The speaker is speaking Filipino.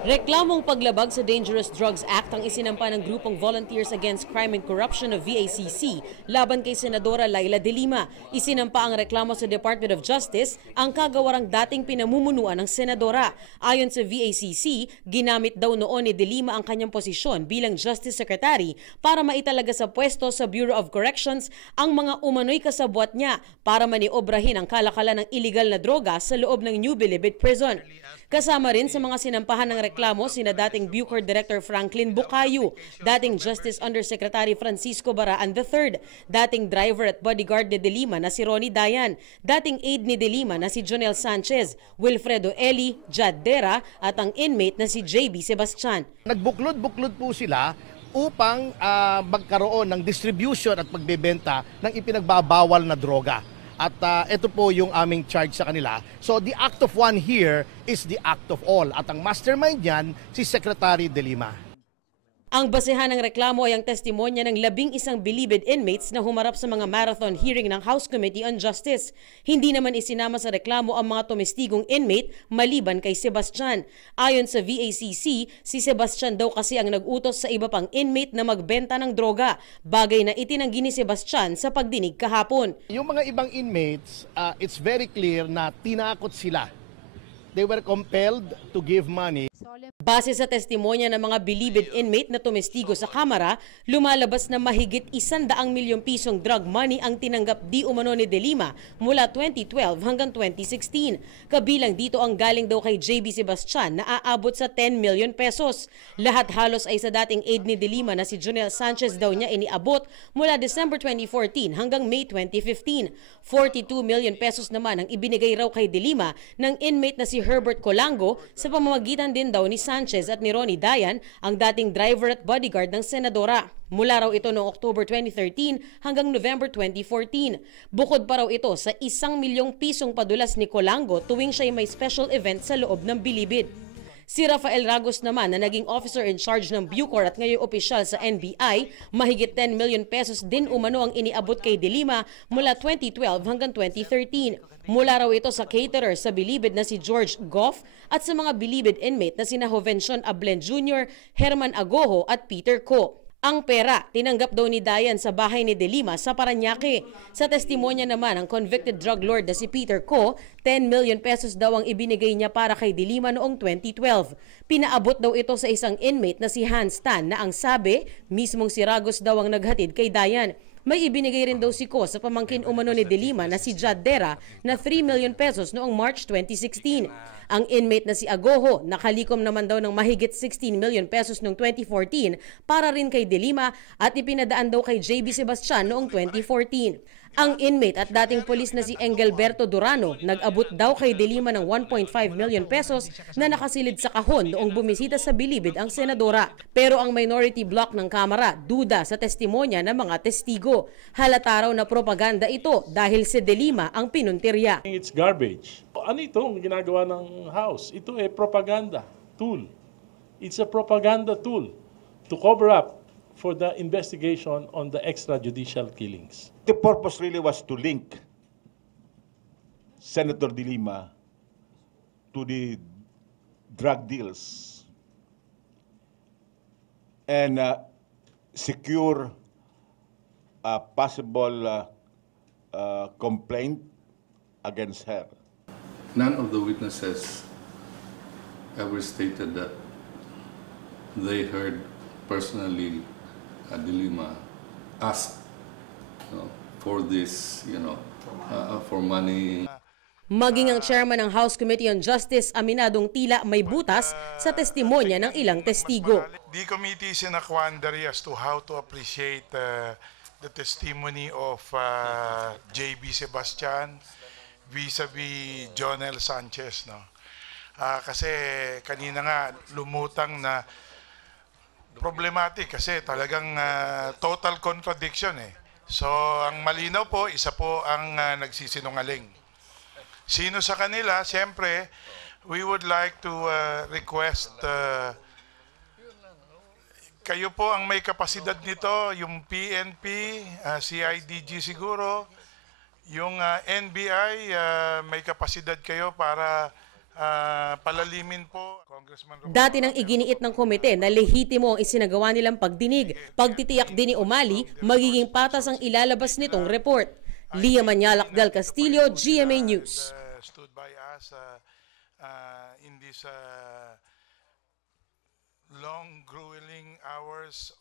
Reklamong paglabag sa Dangerous Drugs Act ang isinampa ng grupong Volunteers Against Crime and Corruption o VACC laban kay Senadora Laila De Lima. Isinampa ang reklamo sa Department of Justice ang kagawarang dating pinamumunuan ng senadora. Ayon sa VACC, ginamit daw noon ni De Lima ang kanyang posisyon bilang Justice Secretary para maitalaga sa pwesto sa Bureau of Corrections ang mga umano'y kasabwat niya para maniobrahin ang kalakalan ng iligal na droga sa loob ng New Bilibid Prison. Kasama rin sa mga sinampahan ng reklamo sina dating Bucor Director Franklin Bukayo, dating Justice Undersecretary Francisco Baraan III, dating driver at bodyguard ni De Lima na si Ronnie Dayan, dating aide ni De Lima na si Jonel Sanchez, Wilfredo Eli, Jad Dera at ang inmate na si JB Sebastian. Nagbuklod-buklod po sila upang magkaroon ng distribution at pagbebenta ng ipinagbabawal na droga. At ito po yung aming charge sa kanila. So the act of one here is the act of all. At ang mastermind niyan, si Secretary De Lima. Ang basehan ng reklamo ay ang testimonya ng 11 Bilibid inmates na humarap sa mga marathon hearing ng House Committee on Justice. Hindi naman isinama sa reklamo ang mga tumestigong inmate maliban kay Sebastian. Ayon sa VACC, si Sebastian daw kasi ang nag-utos sa iba pang inmate na magbenta ng droga, bagay na itinanggi ni Sebastian sa pagdinig kahapon. Yung mga ibang inmates, it's very clear na tinakot sila. They were compelled to give money. Base sa testimonya ng mga Bilibid inmate na tumestigo sa kamera, lumalabas na mahigit 100 milyong pisong drug money ang tinanggap di umano ni De Lima mula 2012 hanggang 2016. Kabilang dito ang galing daw kay JB Sebastian na aabot sa 10 million pesos. Lahat halos ay sa dating aide ni De Lima na si Jonel Sanchez daw niya iniabot mula December 2014 hanggang May 2015. 42 million pesos naman ang ibinigay raw kay De Lima ng inmate na si Herbert Colango sa pamamagitan din daw ni Sanchez at ni Ronnie Dayan, ang dating driver at bodyguard ng senadora. Mula raw ito noong October 2013 hanggang November 2014. Bukod pa raw ito sa 1 milyong pisong padulas ni Colango tuwing siya may special event sa loob ng Bilibid. Si Rafael Ragos naman na naging officer in charge ng Bucor at ngayong opisyal sa NBI, mahigit 10 million pesos din umano ang iniabot kay De Lima mula 2012 hanggang 2013. Mula raw ito sa caterer sa Bilibid na si George Goff at sa mga Bilibid inmate na sina Jovencion Ablen Jr., Herman Agoho at Peter Co. Ang pera, tinanggap daw ni Dayan sa bahay ni De Lima sa Parañaque. Sa testimonya naman, ang convicted drug lord na si Peter Co, 10 million pesos daw ang ibinigay niya para kay De Lima noong 2012. Pinaabot daw ito sa isang inmate na si Hans Tan na ang sabi, mismong si Ragos daw ang naghatid kay Dayan. May ibinigay rin daw si Co sa pamangkin umano ni De Lima na si Jad Dera na 3 million pesos noong March 2016. Ang inmate na si Agoho nakalikom naman daw ng mahigit 16 million pesos noong 2014 para rin kay De Lima at ipinadaan daw kay JB Sebastian noong 2014. Ang inmate at dating polis na si Engelberto Durano nag-abot daw kay De Lima ng 1.5 million pesos na nakasilid sa kahon noong bumisita sa Bilibid ang senadora. Pero ang minority block ng Kamara duda sa testimonya ng mga testigo. Halata raw na propaganda ito dahil si De Lima ang pinuntirya. It's garbage. Ano itong ginagawa ng House? Ito ay propaganda tool. It's a propaganda tool to cover up for the investigation on the extrajudicial killings. The purpose really was to link Senator De Lima to the drug deals and secure a possible complaint against her. None of the witnesses ever stated that they heard personally De Lima ask for this, for money. Maging ang chairman ng House Committee on Justice, aminadong tila may butas sa testimonya ng ilang testigo. The committee is in a quandary as to how to appreciate the testimony of JB Sebastian vis-a-vis Jonel Sanchez. Kasi kanina nga lumutang na problematic kasi talagang total contradiction eh. So ang malinaw po, isa po ang nagsisinungaling. Sino sa kanila? Siyempre, we would like to request kayo po ang may kapasidad nito, yung PNP, CIDG siguro, yung NBI, may kapasidad kayo para palalimin po. Congressman Dati nang iginiit ng komite na lehitimo ang isinagawa nilang pagdinig. Pagtitiyak din ni Umali, magiging patas ang ilalabas nitong report. Lia Manyalak del Castillo, GMA News. Stood by us in these long grueling hours